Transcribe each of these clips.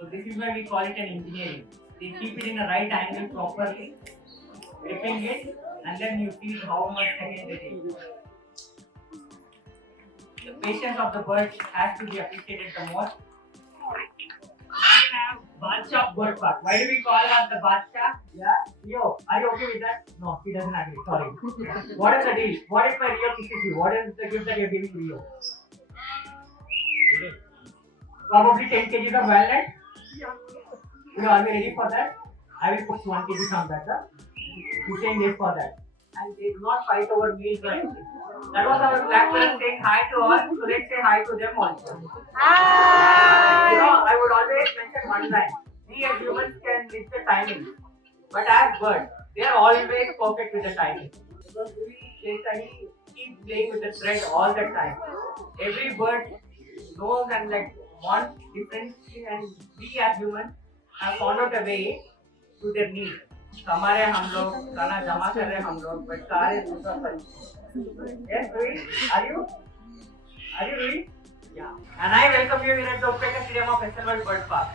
So this is why we call it an engineering. They keep it in a right angle properly, gripping it, and then you feel how much second it is. The patience of the bird has to be appreciated the most. We have Badshah Bird Park. Why do we call her the Badshah? Yeah. Rio, are you okay with that? No, she doesn't agree. Sorry. What is the deal? What if my Rio kisses you? What is the gift that you're giving Rio? Probably 10 kgs of walnut. Are we ready for that? I will put 1 kg on that, sir. You saying yes for that. And they do not fight over meals or anything. That was our black parents saying hi to all, so let's say hi to them also. Hi! I would always mention one line. We as humans can miss the timing, but as birds, they are always perfect with the timing. Because we keep playing with the thread all the time. Every bird knows and wants different things, and we as humans have found out a way to their needs. कमा रहे हम लोग, खाना जमा कर रहे हम लोग, but सारे दूसरा फल. Yes, Rui? Are you? Are you Rui? Yeah. And I welcome you here at the Stadium of EsselWorld Bird Park.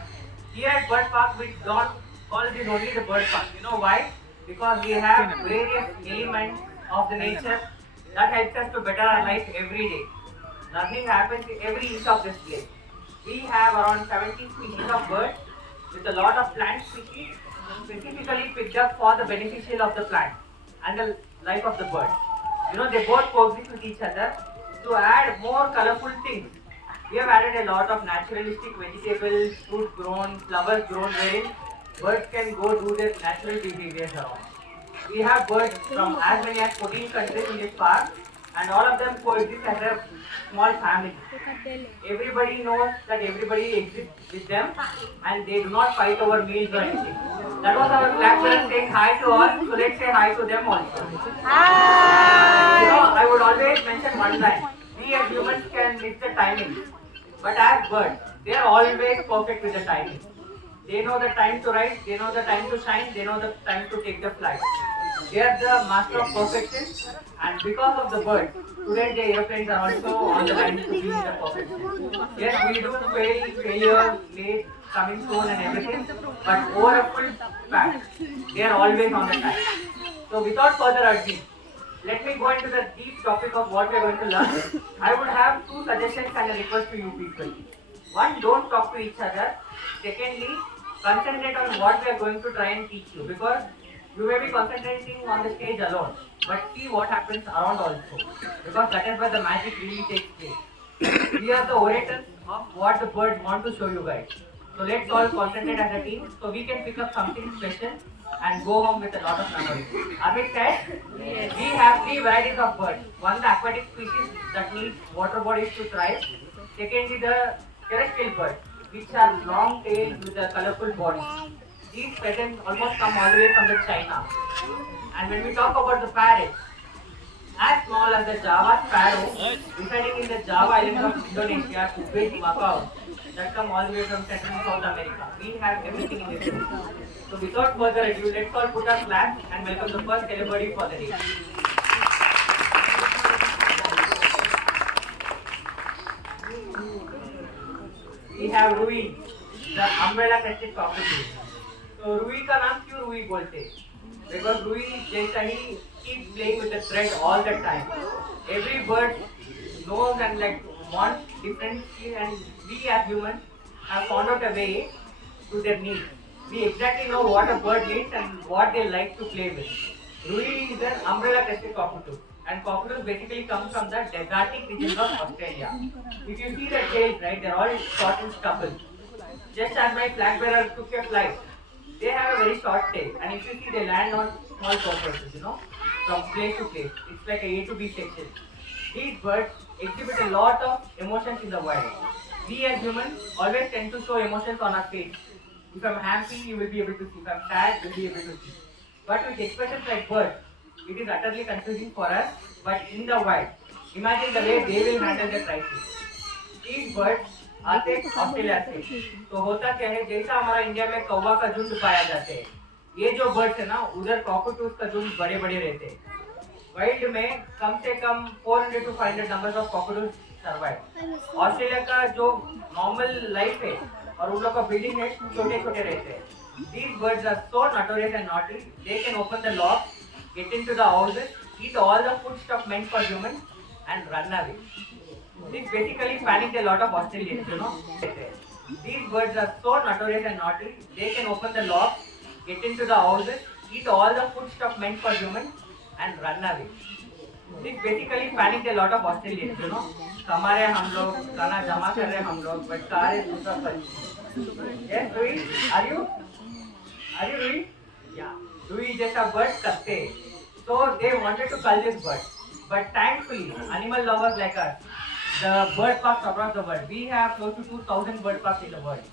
Here at Bird Park, we don't call this only the bird park. You know why? Because we have various elements of the nature that helps us to better our life every day. Learning happens in every inch of this place. We have around 70 species of birds with a lot of plant species specifically picked up for the beneficial of the plant and the life of the bird. They both coexist with each other. To add more colorful things, we have added a lot of naturalistic vegetables, fruit grown, flowers grown, wherein birds can go do their natural behaviors around. We have birds from as many as 14 countries in this park, and all of them coexist as a small family. Everybody knows that everybody exists with them, and they do not fight over meals or anything. That was our black parents saying hi to all, so let's say hi to them also. Hi! I would always mention one line. We as humans can miss the timing, but as birds, they are always perfect with the timing. They know the time to rise, they know the time to shine, they know the time to take the flight. They are the master of perfection, and because of the birds, today the airplanes are also on the line to be in the perfection. Yes, we do failure, late, coming soon and everything, but over a full fact, they are always on the time. So without further ado, let me go into the deep topic of what we are going to learn. I would have two suggestions and a request to you people. One, don't talk to each other. Secondly, concentrate on what we are going to try and teach you, because you may be concentrating on the stage alone, but see what happens around also, because that is where the magic really takes place. We are the orators of what the birds want to show you guys. So let's all concentrate as a team so we can pick up something special and go home with a lot of memories. Are we set? Yes. We have three varieties of birds. One, the aquatic species that needs water bodies to thrive. Secondly, the terrestrial birds, which are long tails with a colorful body. These pheasants almost come all the way from the China. And when we talk about the parrots, as small as the Java sparrow, residing in the Java islands of Indonesia to Gold Macaw, that come all the way from Central and South America. We have everything in this room. So without further ado, let's all put our flags and welcome the first celebrity for the day. We have Rui, the umbrella crested cockatiel. So Rui का नाम क्यों Rui बोलते? Because Rui जैसा ही keeps playing with the thread all the time. Every bird knows and wants different things, and we as humans have found out a way to their needs. We exactly know what a bird needs and what they like to play with. Rui is an umbrella crested cockatoo, and cockatoos basically come from the desertic regions of Australia. If you see the tails, right, they're all short and stubble. Just as my flag bearer took a flight, they have a very short tail, and if you see, they land on small surfaces, from place to place. It's like a to B section. These birds exhibit a lot of emotions in the wild. We as humans always tend to show emotions on our face. If I'm happy, you will be able to see. If I'm sad, you will be able to see. But with expressions like birds, it is utterly confusing for us. But in the wild, imagine the way they will handle the crisis. These birds आते Australia से, तो होता क्या है, जैसा हमारा India में कौवा का झुंड पाया जाते हैं, ये जो बर्ड्स है ना, उधर कॉकटूज का झुंड बड़े बड़े रहते हैं. वाइल्ड में कम से कम 400 to 500 numbers of cockatoos survive. Australia का जो नॉर्मल लाइफ है और उन लोग का breeding nest छोटे छोटे रहते हैं. These birds are so notorious and naughty. They can open the locks, get into the houses, eat all the food stuff meant for humans, and run away. This basically panicked a lot of Australians, you know. These birds are so notorious and naughty. They can open the locks, get into the houses, eat all the food stuff meant for humans, and run away. This basically panicked a lot of Australians, you know. कमा रहे हम लोग, खाना जमा कर रहे हम लोग, but खा रहे दूसरा पंछी. Yes, Louis, are you? Are you Louis? Yeah. Louis जैसा bird करते. So they wanted to cull this bird, but thankfully, animal lovers like us, the bird parks across the world, we have close to 2,000 bird parks in the world.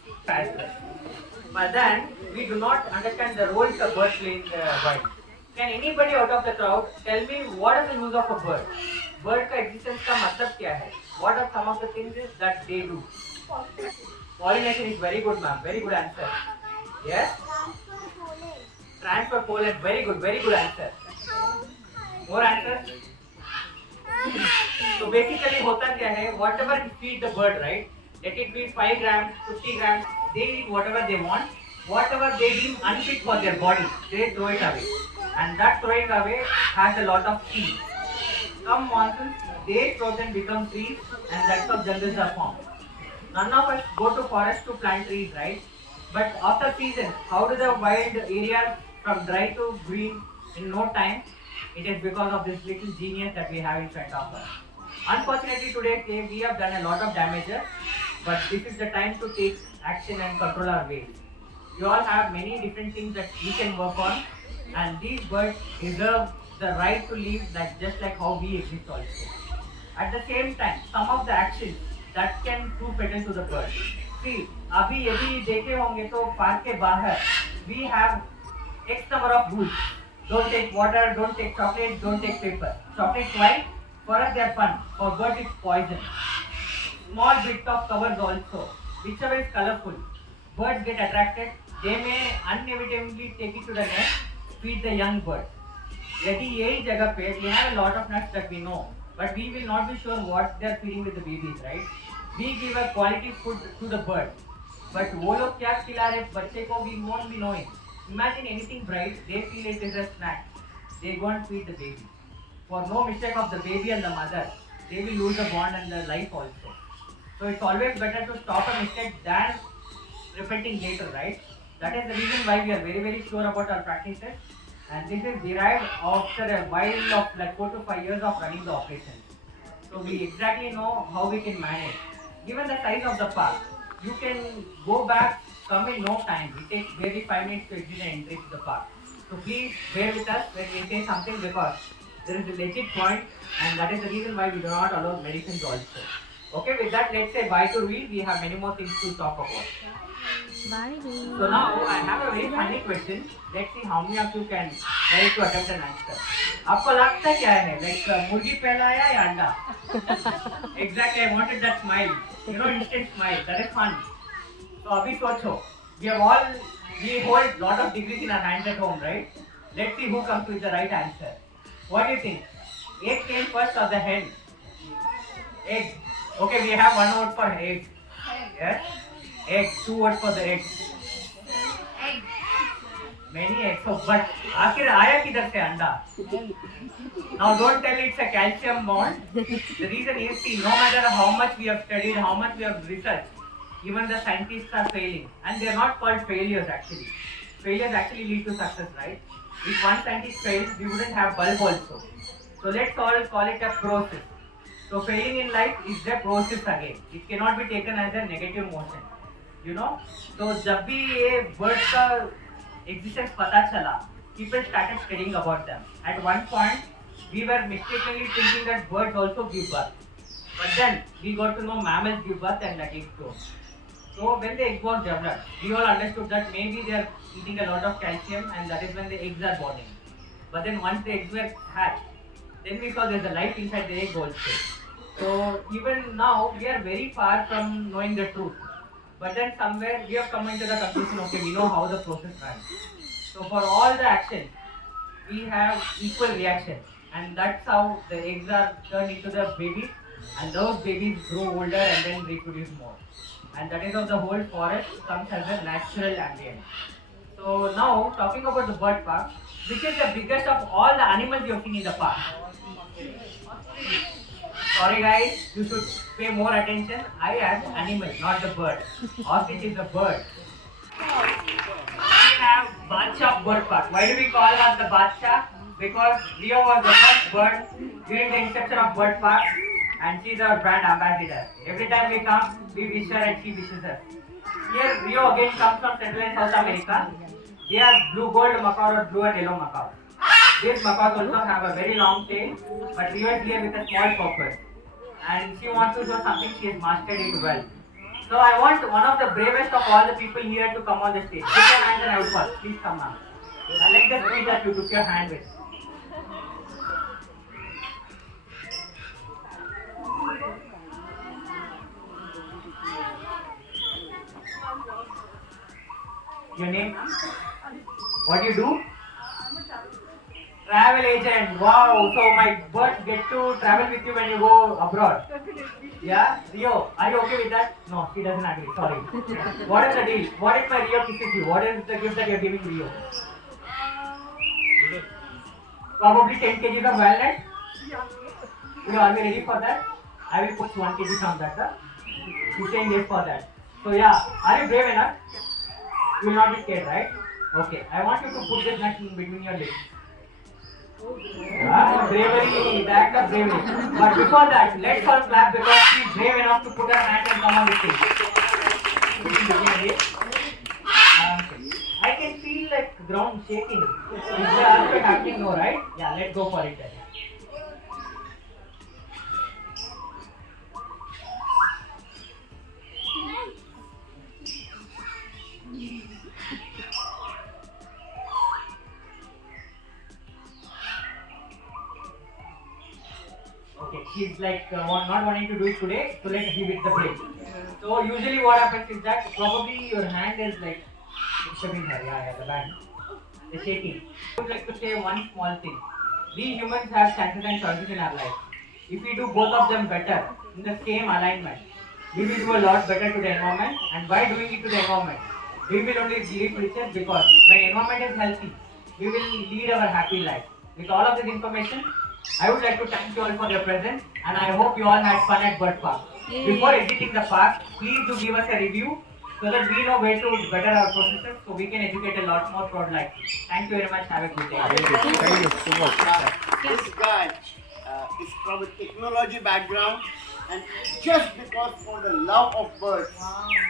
But then we do not understand the roles the bird play in the world. Can anybody out of the crowd tell me what is the use of a bird? Bird का existence का मतलब क्या है? What are some of the things that they do? Pollination is very good, ma'am. Very good answer. Yes? Transfer pollen. Very good answer. More answers? So basically होता क्या है? Whatever you feed the bird, right? Let it be 5 grams, 50 grams. They eat whatever they want. Whatever they deem unfit for their body, they throw it away. And that throwing away has a lot of seeds. Come monsoons, they frozen become trees, and that's how jungles are formed. None of us go to forest to plant trees, right? But after seasons, how do the wild areas from dry to green in no time? It is because of this little genius that we have in front of us. Unfortunately, today we have done a lot of damages, but this is the time to take action and control our waste. We all have many different things that we can work on, and these birds deserve the right to live just like how we exist also. At the same time, some of the actions that can prove fatal to the bird. See, अभी यदि देखे होंगे तो park के बाहर we have X number of rules. Don't take water, don't take chocolate, don't take paper. Chocolates why? For us they are fun. For birds it's poison. Small bits of covers also. Whichever is colorful. Birds get attracted. They may inevitably take it to the nest, feed the young bird. यदि यही जगह पे we have a lot of nuts that we know, but we will not be sure what they are feeding with the babies, right? We give a quality food to the bird, but वो लोग क्या खिला रहे बच्चे को we won't be knowing. Imagine anything bright, they feel it is a snack. They go and feed the baby. For no mistake of the baby and the mother, they will lose the bond and the life also. So it's always better to stop a mistake than repeating later, right? That is the reason why we are very sure about our practices, and this is derived after a while of like 4 to 5 years of running the operation. So we exactly know how we can manage. Given the size of the park, you can go back, come in no time. It takes barely 5 minutes to exit and enter the park. So please bear with us when we say something, because there is a legit point, and that is the reason why we do not allow medicines also. Okay, with that, let's say bye to Rui. We have many more things to talk about. Bye, Rui. So now I have a very funny question. Let's see how many of you can try to attempt an answer. आपको लगता क्या है? Like मुर्गी पहला आया या अंडा? Exactly, I wanted that smile. You know, instant smile. That is fun. So अभी सोचो. We hold lot of degrees in our hands at home, right? Let's see who comes with the right answer. What do you think? Egg came first or the hen? Egg. Okay, we have one word for egg. Yes? Egg. 2 words for the egg. Egg. Many eggs. So, but आखिर आया किधर से अंडा? Now don't tell it's a calcium bond. The reason is, see, no matter how much we have studied, how much we have researched, even the scientists are failing, and they are not called failures actually. Failures actually lead to success, right? If one scientist fails, we wouldn't have bulb also. So let's all call it a process. So failing in life is the process again. It cannot be taken as a negative motion. You know? So जब भी ये birds का existence पता चला, people started studying about them. At one point, we were mistakenly thinking that birds also give birth. But then we got to know mammals give birth and that eggs don't. So when the egg was developed, we all understood that maybe they are eating a lot of calcium, and that is when the eggs are born. But then once the eggs were hatched, then we saw there is a life inside the egg also. So even now we are very far from knowing the truth. But then somewhere we have come into the conclusion, okay, we know how the process runs. So for all the actions, we have equal reaction, and that's how the eggs are turned into the babies, and those babies grow older and then reproduce more. And that is how the whole forest comes as a natural ambient. So now talking about the bird park, which is the biggest of all the animals you have seen in the park? Sorry guys, you should pay more attention. I asked animal, not the bird. Ostrich is a bird. We have Badshah Bird Park. Why do we call her the Badshah? Because Rio was the first bird during the inception of Bird Park, and she's our brand ambassador. Every time we come, we wish her and she wishes us. Here, Rio again comes from Central and South America. They are blue gold macaw or blue and yellow macaw. These macaws also have a very long tail, but Rio is here with a small purpose. And she wants to show something she has mastered it well. So I want one of the bravest of all the people here to come on the stage. Put your hands and I will call. Please come on. I like the speed that you took your hand with. Your name? What do you do? Travel agent. Wow. So my birds get to travel with you when you go abroad. Yeah? Rio, are you okay with that? No, she doesn't agree. Sorry. What is the deal? What if my Rio kisses you? What is the gift that you are giving Rio? Probably 10 kgs of walnut? You know, are we ready for that? I will put 1 kg on that, sir. You saying yes for that. So yeah, are you brave enough? You will not be scared, right? Okay. I want you to put this nut in between your legs. Bravery, the act of bravery. But before that, let's all clap because she's brave enough to put her hand and come on the stage. I can feel like the ground shaking. Is the earthquake happening? No, right? Yeah, let's go for it then. Okay, she's like not wanting to do it today, so let's give it the break. So usually what happens is that probably your hand is like disturbing her, the band is shaking. I would like to say one small thing. We humans have chances and choices in our life. If we do both of them better in the same alignment, we will do a lot better to the environment, and by doing it to the environment, we will only live richer because when environment is healthy, we will lead our happy life. With all of this information, I would like to thank you all for your presence, and I hope you all had fun at Bird Park. Yay. Before exiting the park, please do give us a review so that we know where to better our processes so we can educate a lot more crowd like you. Thank you very much. Have a good day. Thank you so much. This guy is from a technology background, and just because for the love of birds,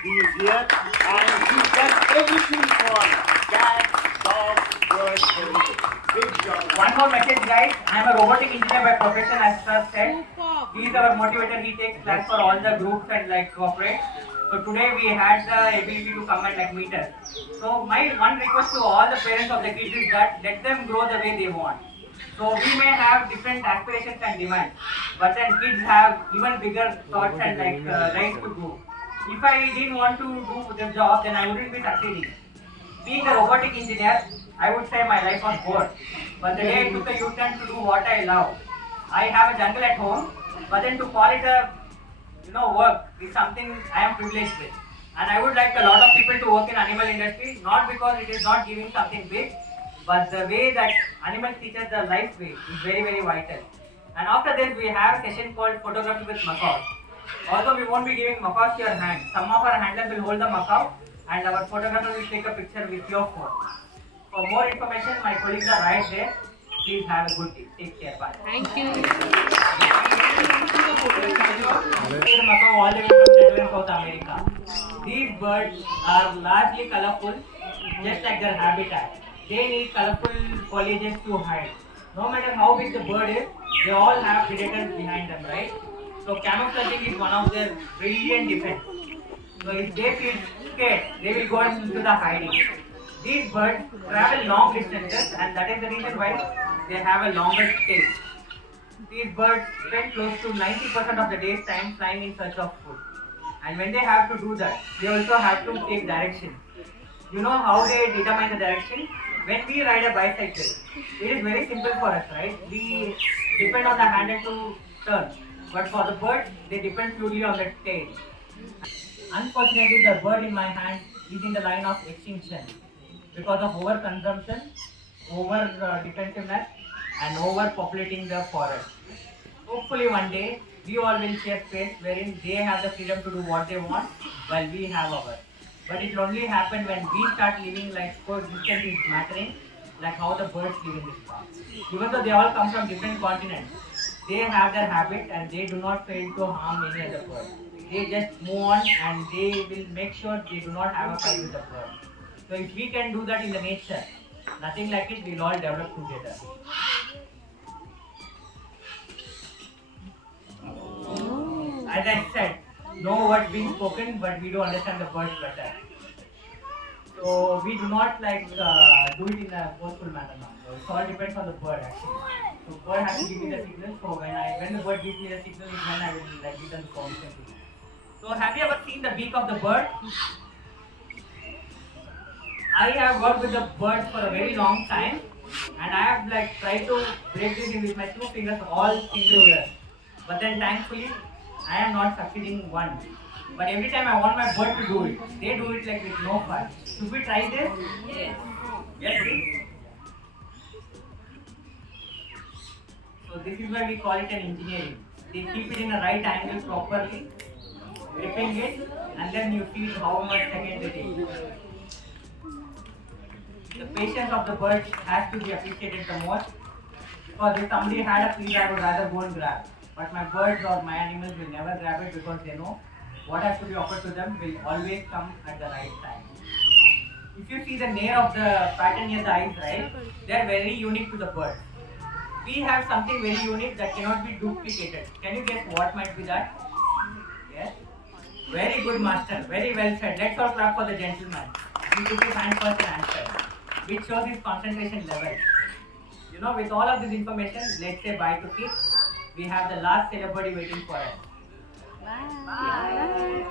he is here and he does everything for cats, dogs, birds, everything. Big job. One more message, guys. I am a robotic engineer by profession, as sir said. He is our motivator. He takes class for all the groups and like cooperate. So today we had the ability to come and like meet us. So my one request to all the parents of the kids is that let them grow the way they want. So we may have different aspirations and demands, but then kids have even bigger thoughts and like rights to go. If I didn't want to do the job, then I wouldn't be succeeding. Being a robotic engineer, I would say my life was bored. But the day I took a U-turn to do what I love, I have a jungle at home, but then to call it a work is something I am privileged with. And I would like a lot of people to work in animal industry, not because it is not giving something big, but the way that animals teach us the life way is very, very vital. And after this, we have a session called photography with macaws. Although we won't be giving macaws to your hand, some of our handlers will hold the macaw and our photographer will take a picture with your phone. For more information, my colleagues are right there. Please have a good day. Take care. Bye. Thank you. Macaw all the way from Central and South America. These birds are largely colorful, just like their habitat. They need colorful foliages to hide. No matter how big the bird is, they all have predators behind them, right? So camouflaging is one of their brilliant defense. So if they feel scared, they will go into the hiding. These birds travel long distances, and that is the reason why they have a longer tail. These birds spend close to 90% of the day's time flying in search of food. And when they have to do that, they also have to take direction. You know how they determine the direction? When we ride a bicycle, it is very simple for us, right? We depend on the handle to turn. But for the bird, they depend purely on the tail. Unfortunately, the bird in my hand is in the line of extinction because of overconsumption, over defensiveness, and overpopulating the forest. Hopefully, one day we all will share space wherein they have the freedom to do what they want while we have ours. But it will only happen when we start living like coexistence is mattering, like how the birds live in this park. Even though they all come from different continents, they have their habit and they do not fail to harm any other bird. They just move on and they will make sure they do not have a fight with the bird. So if we can do that in the nature, nothing like it will all develop together. As I said, no words being spoken, but we do understand the birds better. So we do not like do it in a forceful manner now. So it all depends on the bird actually. So bird has to give me the signal. So when the bird gives me the signal is when I will like give them the permission to do. So have you ever seen the beak of the bird? I have worked with the bird for a very long time, and I have like tried to break this in with my 2 fingers all single year. But then thankfully, I am not succeeding one. But every time I want my bird to do it, they do it like with no fuss. Should we try this? Yes. Yes, please. So this is why we call it an engineering. They keep it in a right angle properly, gripping it, and then you feel how much seconds it is. The patience of the bird has to be appreciated the most, because if somebody had a free, I would rather go and grab. But my birds or my animals will never grab it because they know what has to be offered to them will always come at the right time. If you see the nair of the pattern near the eyes, right, they are very unique to the bird. We have something very unique that cannot be duplicated. Can you guess what might be that? Yes? Very good, master. Very well said. Let's all clap for the gentleman. He took his hand first and answered, which shows his concentration level. You know, with all of this information, let's say bye to Kit. We have the last celebrity waiting for us. Bye. Bye.